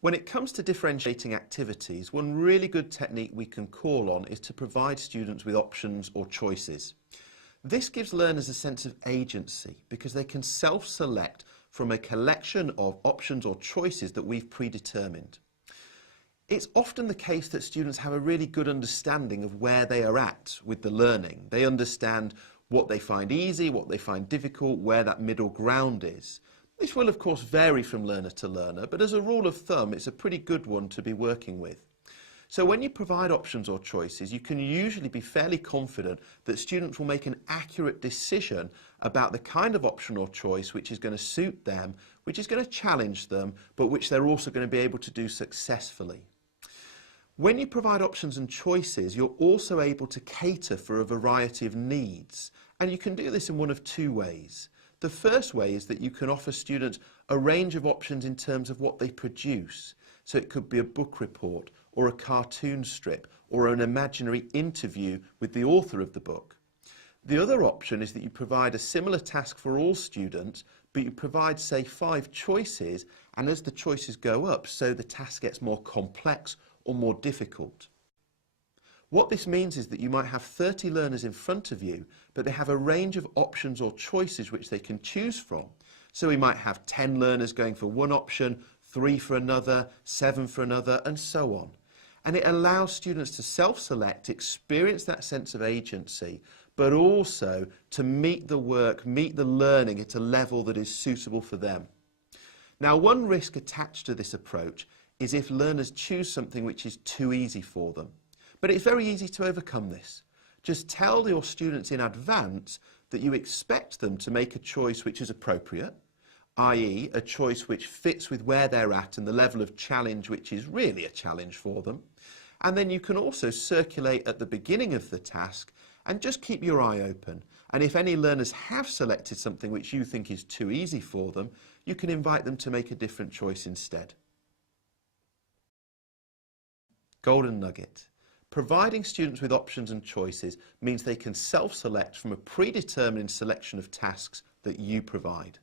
When it comes to differentiating activities, one really good technique we can call on is to provide students with options or choices. This gives learners a sense of agency because they can self-select from a collection of options or choices that we've predetermined. It's often the case that students have a really good understanding of where they are at with the learning. They understand what they find easy, what they find difficult, where that middle ground is. This will of course vary from learner to learner, but as a rule of thumb it's a pretty good one to be working with. So when you provide options or choices, you can usually be fairly confident that students will make an accurate decision about the kind of option or choice which is going to suit them, which is going to challenge them, but which they're also going to be able to do successfully. When you provide options and choices, you're also able to cater for a variety of needs, and you can do this in one of two ways. The first way is that you can offer students a range of options in terms of what they produce. So it could be a book report, or a cartoon strip, or an imaginary interview with the author of the book. The other option is that you provide a similar task for all students, but you provide, say, 5 choices, and as the choices go up, so the task gets more complex or more difficult. What this means is that you might have 30 learners in front of you, but they have a range of options or choices which they can choose from. So we might have 10 learners going for one option, 3 for another, 7 for another, and so on. And it allows students to self-select, experience that sense of agency, but also to meet the work, meet the learning at a level that is suitable for them. Now, one risk attached to this approach is if learners choose something which is too easy for them. But it's very easy to overcome this. Just tell your students in advance that you expect them to make a choice which is appropriate, i.e. a choice which fits with where they're at and the level of challenge which is really a challenge for them. And then you can also circulate at the beginning of the task and just keep your eye open. And if any learners have selected something which you think is too easy for them, you can invite them to make a different choice instead. Golden nugget. Providing students with options and choices means they can self-select from a predetermined selection of tasks that you provide.